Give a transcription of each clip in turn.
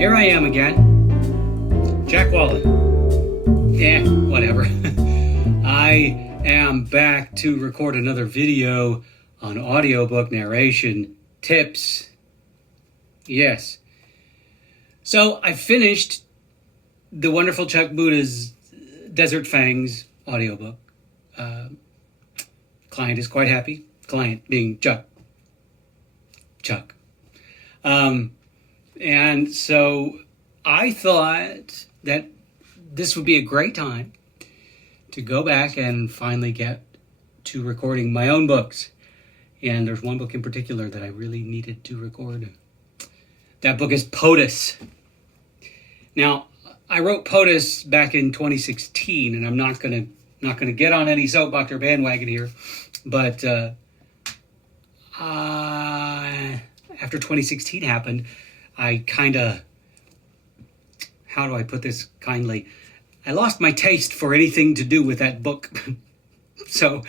Here I am again, Jack Wallen. Whatever. I am back to record another video on audiobook narration tips. Yes. So I finished the wonderful Chuck Buddha's Desert Fangs audiobook. Client is quite happy. Client being Chuck. And so I thought that this would be a great time to go back and finally get to recording my own books. And there's one book in particular that I really needed to record. That book is POTUS. Now, I wrote POTUS back in 2016, and I'm not gonna get on any soapbox or bandwagon here, but after 2016 happened, I kind of, how do I put this kindly? I lost my taste for anything to do with that book. So,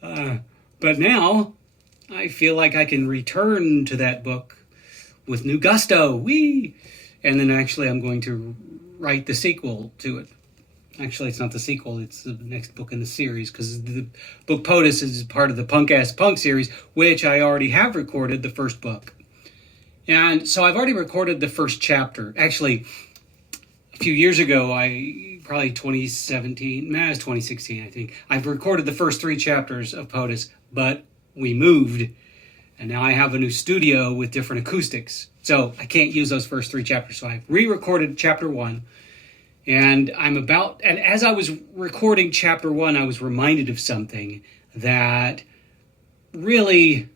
but now I feel like I can return to that book with new gusto. Whee! And then actually I'm going to write the sequel to it. Actually, it's not the sequel, it's the next book in the series, because the book POTUS is part of the Punk Ass Punk series, which I already have recorded the first book. And so I've already recorded the first chapter. Actually, a few years ago, probably 2017, it was 2016, I think. I've recorded the first 3 chapters of POTUS, but we moved, and now I have a new studio with different acoustics. So I can't use those first 3 chapters. So I've re-recorded chapter 1, and and as I was recording chapter 1, I was reminded of something that really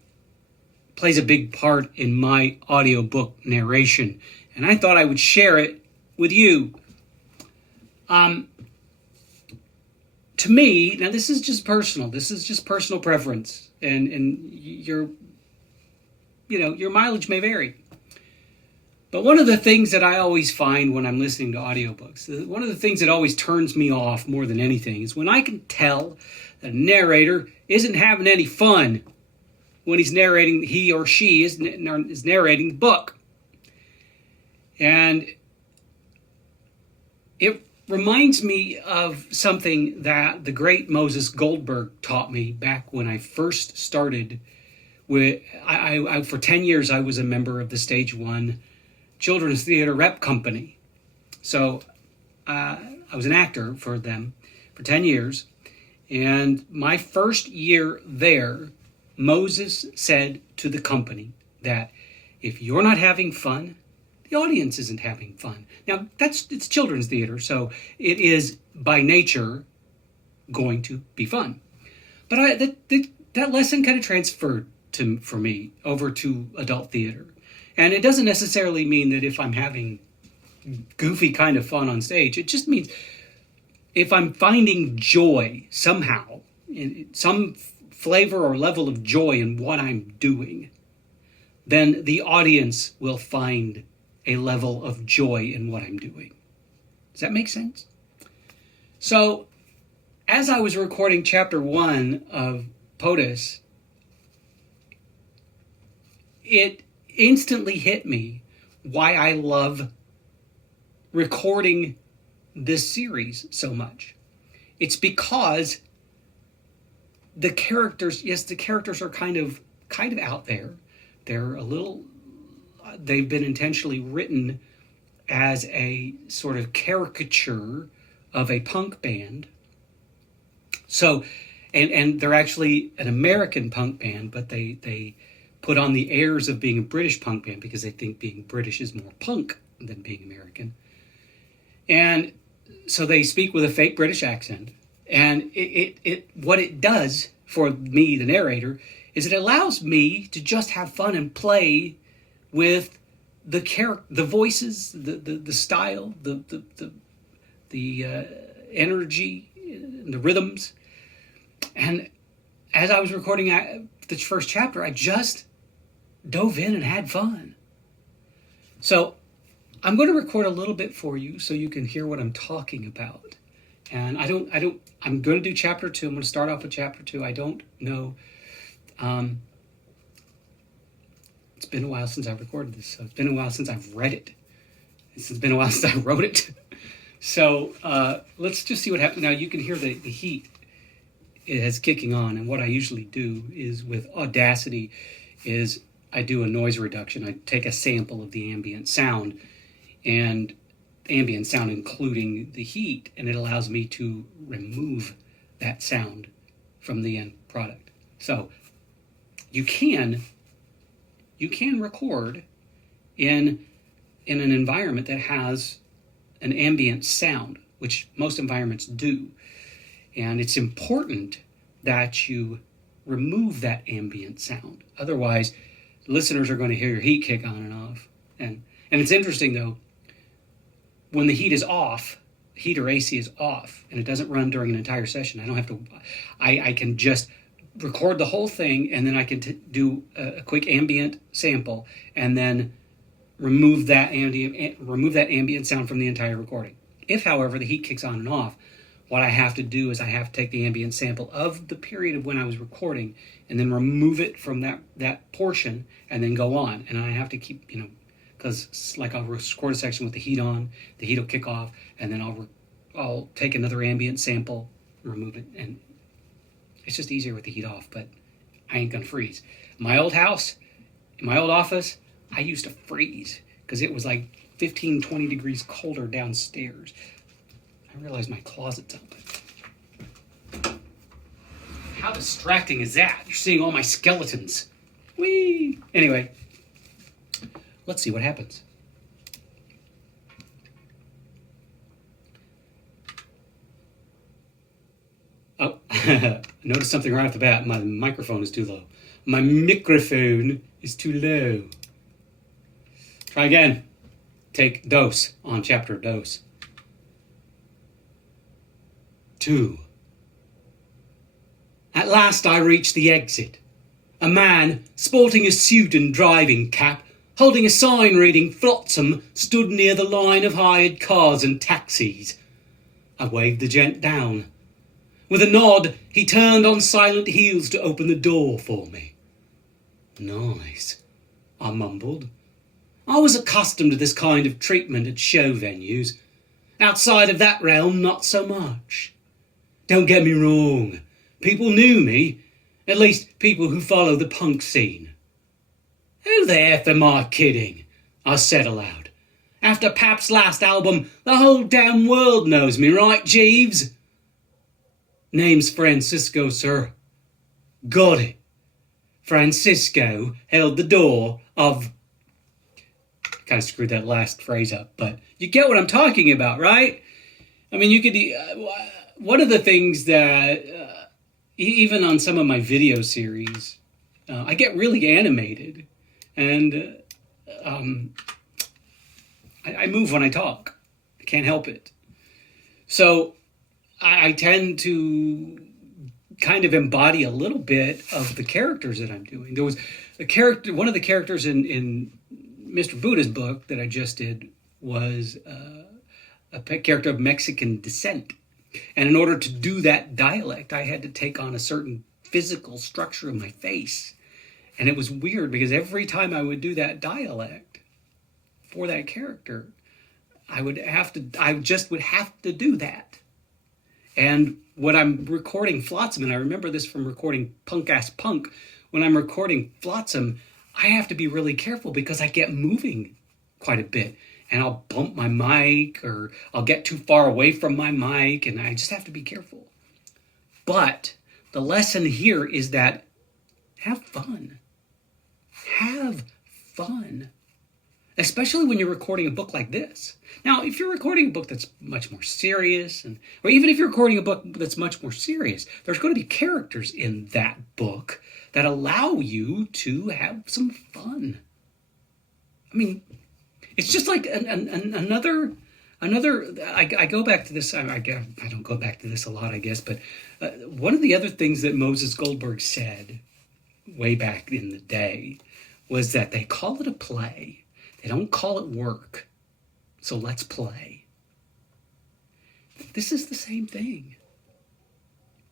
plays a big part in my audiobook narration, and I thought I would share it with you. To me, now this is just personal. This is just personal preference, and your mileage may vary. But one of the things that I always find when I'm listening to audiobooks, one of the things that always turns me off more than anything is when I can tell that a narrator isn't having any fun when he's narrating, he or she is narrating the book. And it reminds me of something that the great Moses Goldberg taught me back when I first started with, I for 10 years, I was a member of the Stage 1 Children's Theater Rep Company. So I was an actor for them for 10 years. And my first year there, Moses said to the company that if you're not having fun, the audience isn't having fun. Now, it's children's theater, so it is by nature going to be fun. But that lesson kind of transferred for me over to adult theater. And it doesn't necessarily mean that if I'm having goofy kind of fun on stage, it just means if I'm finding joy somehow, in some flavor or level of joy in what I'm doing, then the audience will find a level of joy in what I'm doing. Does that make sense? So, as I was recording chapter 1 of POTUS, it instantly hit me why I love recording this series so much. It's because the characters are kind of out there. They've been intentionally written as a sort of caricature of a punk band. So, and they're actually an American punk band, but they put on the airs of being a British punk band because they think being British is more punk than being American. And so they speak with a fake British accent. And what it does for me, the narrator, is it allows me to just have fun and play with the voices, the style, the energy, the rhythms. And as I was recording the first chapter, I just dove in and had fun. So I'm going to record a little bit for you so you can hear what I'm talking about. And I'm going to do chapter 2. I'm going to start off with chapter 2. I don't know. It's been a while since I've recorded this, so it's been a while since I've read it. It's been a while since I wrote it. So let's just see what happens. Now you can hear the heat is kicking on, and what I usually do is with Audacity is I do a noise reduction. I take a sample of the ambient sound, and ambient sound including the heat, and it allows me to remove that sound from the end product. So you can record in an environment that has an ambient sound, which most environments do. And it's important that you remove that ambient sound. Otherwise, listeners are going to hear your heat kick on and off. And it's interesting though, when the heat is off, heat or AC is off, and it doesn't run during an entire session, I don't have to, I can just record the whole thing, and then I can do a quick ambient sample, and then remove that ambient sound from the entire recording. If, however, the heat kicks on and off, what I have to do is I have to take the ambient sample of the period of when I was recording and then remove it from that portion and then go on. And I have to keep, because like I'll record a section with the heat on, the heat will kick off, and then I'll take another ambient sample, remove it, and it's just easier with the heat off, but I ain't gonna freeze. My old house, in my old office, I used to freeze because it was like 15, 20 degrees colder downstairs. I realize my closet's open. How distracting is that? You're seeing all my skeletons. Whee! Anyway, let's see what happens. Oh, notice something right off the bat. My microphone is too low. My microphone is too low. Try again. Take dose on chapter dose. 2. At last I reached the exit. A man, sporting a suit and driving cap, holding a sign reading Flotsam, stood near the line of hired cars and taxis. I waved the gent down. With a nod, he turned on silent heels to open the door for me. Nice, I mumbled. I was accustomed to this kind of treatment at show venues. Outside of that realm, not so much. Don't get me wrong. People knew me. At least people who follow the punk scene. Who the F am I kidding? I said aloud. After Pap's last album, the whole damn world knows me, right, Jeeves? Name's Francisco, sir. Got it. Francisco held the door of... Kind of screwed that last phrase up, but you get what I'm talking about, right? I mean, you could... one of the things that, even on some of my video series, I get really animated, and I move when I talk. I can't help it. So I tend to kind of embody a little bit of the characters that I'm doing. There was a character, one of the characters in Mr. Buddha's book that I just did was a character of Mexican descent. And in order to do that dialect, I had to take on a certain physical structure of my face. And it was weird because every time I would do that dialect for that character, I just would have to do that. And when I'm recording Flotsam, and I remember this from recording Punk Ass Punk, when I'm recording Flotsam, I have to be really careful because I get moving quite a bit. And I'll bump my mic, or I'll get too far away from my mic, and I just have to be careful. But the lesson here is that have fun. Have fun. Especially when you're recording a book like this. Now, if you're recording a book that's much more serious, or even if you're recording a book that's much more serious, there's going to be characters in that book that allow you to have some fun. I mean, it's just like another. I go back to this. I don't go back to this a lot, I guess. But one of the other things that Moses Goldberg said way back in the day was that they call it a play. They don't call it work. So let's play. This is the same thing.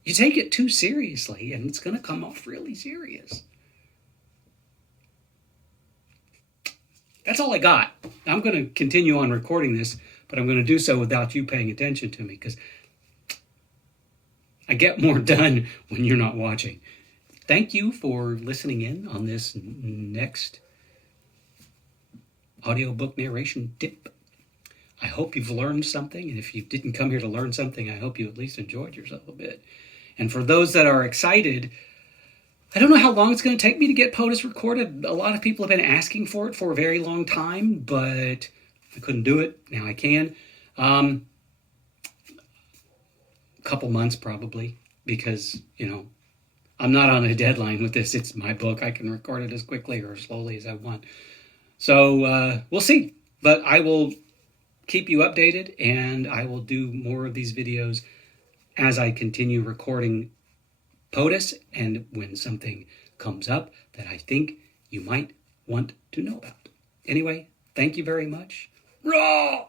You take it too seriously, and it's going to come off really serious. that's all I got. I'm going to continue on recording this, but I'm going to do so without you paying attention to me because I get more done when you're not watching. Thank you for listening in on this next audiobook narration tip. I hope you've learned something, and if you didn't come here to learn something, I hope you at least enjoyed yourself a bit. And for those that are excited, I don't know how long it's going to take me to get POTUS recorded. A lot of people have been asking for it for a very long time, but I couldn't do it. Now I can. A couple months probably, because, I'm not on a deadline with this. It's my book. I can record it as quickly or as slowly as I want. So we'll see. But I will keep you updated, and I will do more of these videos as I continue recording POTUS and when something comes up that I think you might want to know about. Anyway, thank you very much. Raw!